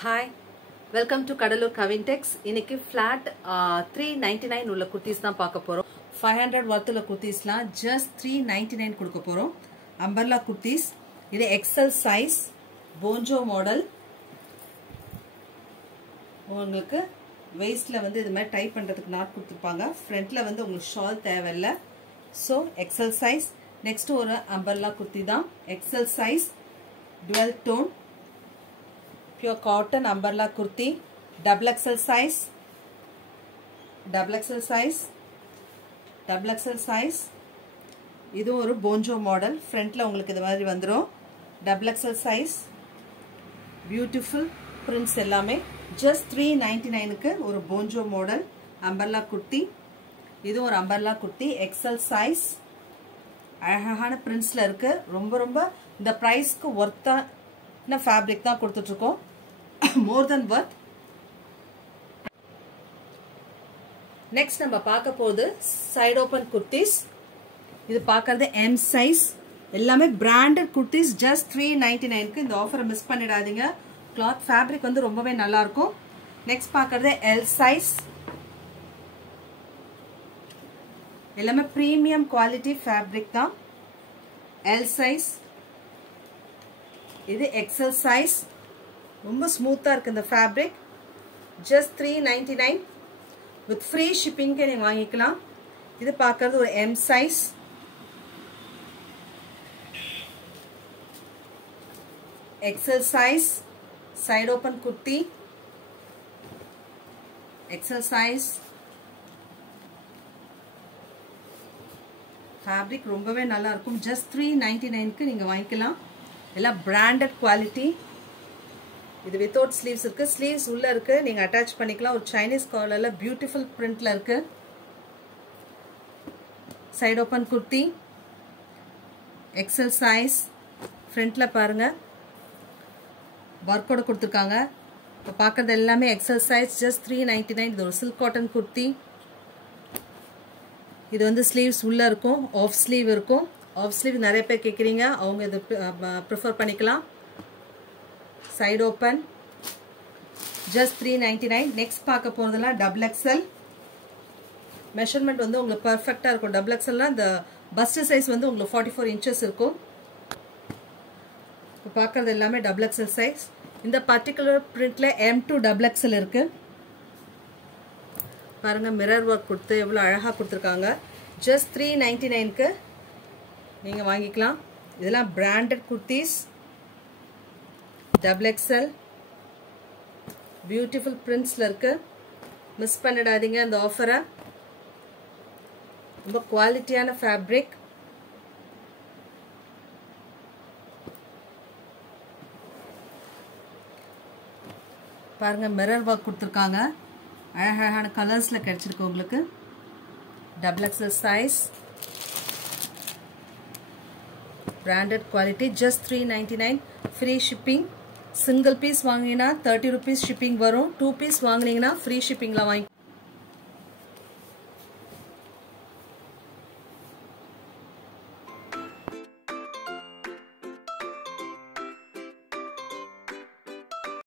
Hi, welcome to Kadalur Kavintex. இன்னைக்கு flat 399 உள்ள குர்தீஸ் தான் பார்க்க போறோம். 500 வர்த்துல குர்தீஸ்லாம் just 399 கொடுக்க போறோம். அம்பர்லா குர்தீஸ். இது XL size bonjo model. உங்களுக்கு waistல வந்து இது மாதிரி டைப் பண்றதுக்கு நாட் கொடுத்திருப்பாங்க. ஃப்ரண்ட்ல வந்து உங்களுக்கு ஷால் தேவையில்லை. So XL size. Next ஒரு அம்பர்லா குர்தி தான். XL size dual tone pure cotton umbrella kurti double XL size இது ஒரு bonjo மாடல் ஃப்ரண்ட்ல உங்களுக்கு இது மாதிரி வந்துரும் double XL size beautiful prints எல்லாமே just 399 க்கு ஒரு bonjo மாடல் umbrella kurti இது ஒரு umbrella kurti XL size அழகான printsல இருக்கு ரொம்ப இந்த பிரைஸ்க்கு வர்த்தான ஃபேப்ரிக் தான் கொடுத்துட்டு இருக்கோம் more than worth. Next நம்ம பார்க்க போறது side open kurtis. இது பார்க்கிறது M size. எல்லாமே branded kurtis just 399 க்கு இந்த ஆஃபரை மிஸ் பண்ணிடாதீங்க. cloth fabric வந்து ரொம்பவே நல்லா இருக்கும். Next பார்க்கிறது L size. எல்லாமே premium quality fabric தான். L size. இது XL size. ரொம்ப ஸ்மூத்தா இருக்கு இந்த fabric just 399 with free shipping க்கு நீங்க வாங்கிக்கலாம் இது பார்க்கிறது ஒரு M size XL size side open kurti XL size fabric ரொம்பவே நல்லா இருக்கும் just 399 க்கு நீங்க வாங்கிக்கலாம் எல்லாம் branded quality இது without sleeves இருக்கு sleeves உள்ள இருக்கு நீங்க அட்டாச் பண்ணிக்கலாம் ஒரு சைனீஸ் காலர்ல பியூட்டிஃபுல் பிரிண்ட்ல இருக்கு side open kurti XL size ஃப்ரண்ட்ல பாருங்க வர்க்கோட கொடுத்திருக்காங்க இப்ப பார்க்கிறது எல்லாமே XL size just 399 இது ஒரு silk cotton kurti இது வந்து sleeves உள்ள இருக்கும் ஆஃப் ஸ்லீவ் இருக்கும் ஆஃப் ஸ்லீவ் நிறைய பேர் கேக்குறீங்க அவங்க இது ப்ரிஃபர் பண்ணிக்கலாம் side open just 399 next பார்க்க போறதெல்லாம் double XL measurement வந்து உங்களுக்கு பெர்ஃபெக்ட்டா இருக்கும் double XL னா the bust size வந்து உங்களுக்கு 44 inches இருக்கும் இப்ப பார்க்கிறது எல்லாமே double XL size இந்த particular printல M2 double XL இருக்கு பாருங்க mirror work கொடுத்து எவ்வளவு அழகா கொடுத்திருக்காங்க just 399 க்கு நீங்க வாங்கிக்கலாம் இதெல்லாம் branded kurtis double XL beautiful printsல இருக்கு மிஸ் பண்ணிடாதீங்க இந்த ஆஃபரை ரொம்ப குவாலிட்டியான ஃபேப்ரிக் பாருங்க மிரர் ஒர்க் கொடுத்திருக்காங்க அழகான கலர்ஸ்ல கிடைச்சிருக்கு உங்களுக்கு double XL size branded quality just 399 free shipping single piece வாங்குனீங்கன்னா 30 rupees shipping வரும் 2 piece வாங்குனீங்கன்னா free shippingல வாங்கி